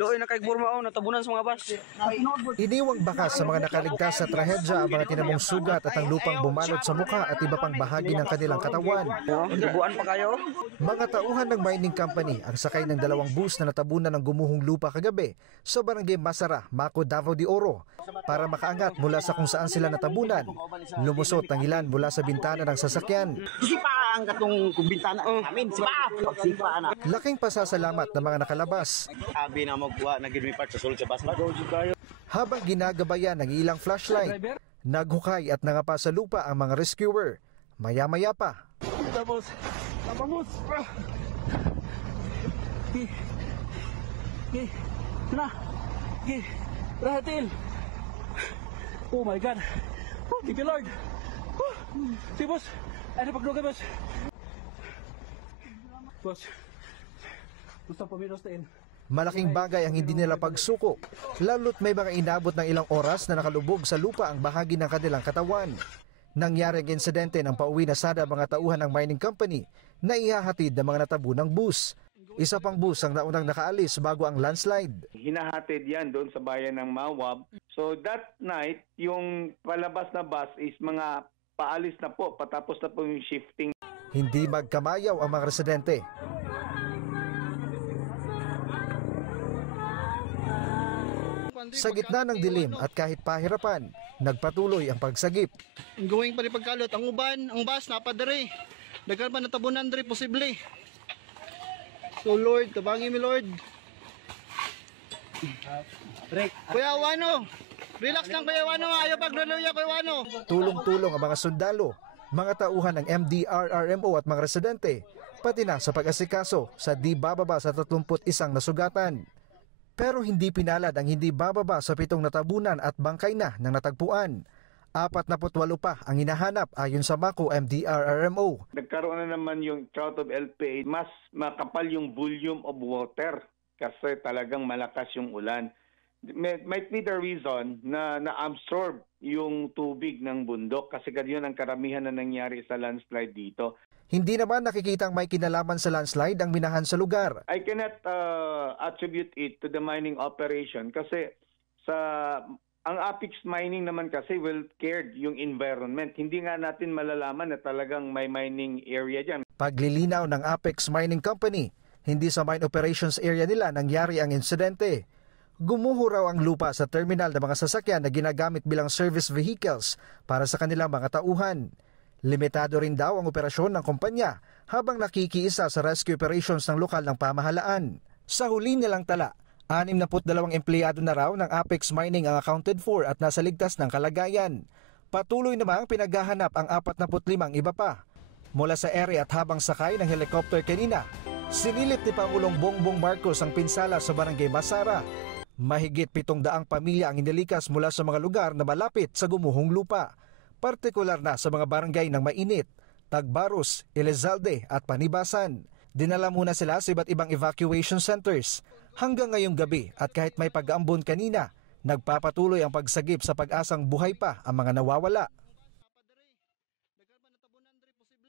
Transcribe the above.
Looy na kay Burmao natabunan sa mga bus. Iniwang bakas sa mga nakaligtas sa trahedya ang mga tinamong sugat at ang lupang bumalot sa mukha at iba pang bahagi ng kanilang katawan. Duguan pa kayo. Mga tauhan ng mining company ang sakay ng dalawang bus na natabunan ng gumuhong lupa kagabi sa barangay Masara, Maco, Davao de Oro para makaangat mula sa kung saan sila natabunan. Lumusot ang ilan mula sa bintana ng sasakyan. Sipa ang katong bintana namin, sipa na. Laking pasasalamat ng mga nakalabas. Abi na magwa na gid mi part sa sulod sa bus. Habang ginagabayan ng ilang flashlight, naghukay at nangapa sa lupa ang mga rescuer. Maya-maya pa. Tapos, Rahatil. Oh my God. Thank you, Lord. Si boss. Ano pagluga, boss? Boss. Gusto paminos na Malaking bagay ang hindi nila pagsuko, lalo't may mga inabot ng ilang oras na nakalubog sa lupa ang bahagi ng kanilang katawan. Nangyari ang insidente ng pauwi na sada mga tauhan ng mining company na ihahatid ng mga natabunang bus. Isa pang bus ang naunang nakaalis bago ang landslide. Hinahatid yan doon sa bayan ng Mawab. So that night, yung palabas na bus is mga paalis na po, patapos na po yung shifting. Hindi magkamayaw ang mga residente. Sa gitna ng dilim at kahit pahirapan, nagpatuloy ang pagsagip. Going pa rin pagkalot, ang uban, ang bus, napadari. Nagkaroon pa natabunan diri posible. So Lord, tabangin mi Lord. Kuya Wano, relax lang Kuya Wano, ayaw pagluluya Kuya Wano. Tulong-tulong ang mga sundalo, mga tauhan ng MDRRMO at mga residente, pati na sa pag-asikaso sa di bababa sa 31 nasugatan. Pero hindi pinalad ang hindi bababa sa 7 natabunan at bangkay na ng natagpuan. 48 pa ang hinahanap ayon sa Maco MDRRMO. Nagkaroon na naman yung trout of LPA, mas makapal yung volume of water kasi talagang malakas yung ulan. Might be the reason na na-absorb yung tubig ng bundok kasi ganyan ang karamihan na nangyari sa landslide dito. Hindi naman nakikitang may kinalaman sa landslide ang minahan sa lugar. I cannot attribute it to the mining operation kasi ang Apex Mining naman kasi well cared yung environment. Hindi nga natin malalaman na talagang may mining area dyan. Paglilinaw ng Apex Mining Company, hindi sa mine operations area nila nangyari ang insidente. Gumuho raw ang lupa sa terminal ng mga sasakyan na ginagamit bilang service vehicles para sa kanilang mga tauhan. Limitado rin daw ang operasyon ng kumpanya habang nakikiisa sa rescue operations ng lokal ng pamahalaan. Sa huli nilang tala, 62 empleyado na raw ng Apex Mining ang accounted for at nasa ligtas ng kalagayan. Patuloy namang pinaghahanap ang 45 iba pa. Mula sa area at habang sakay ng helicopter kanina, sinilip ni Pangulong Bongbong Marcos ang pinsala sa barangay Masara. Mahigit 700 pamilya ang inilikas mula sa mga lugar na malapit sa gumuhong lupa. Partikular na sa mga barangay ng Mainit, Tagbaros, Elizalde at Panibasan. Dinala muna sila sa iba't ibang evacuation centers. Hanggang ngayong gabi at kahit may pag-aambon kanina, nagpapatuloy ang pagsagip sa pag-asang buhay pa ang mga nawawala.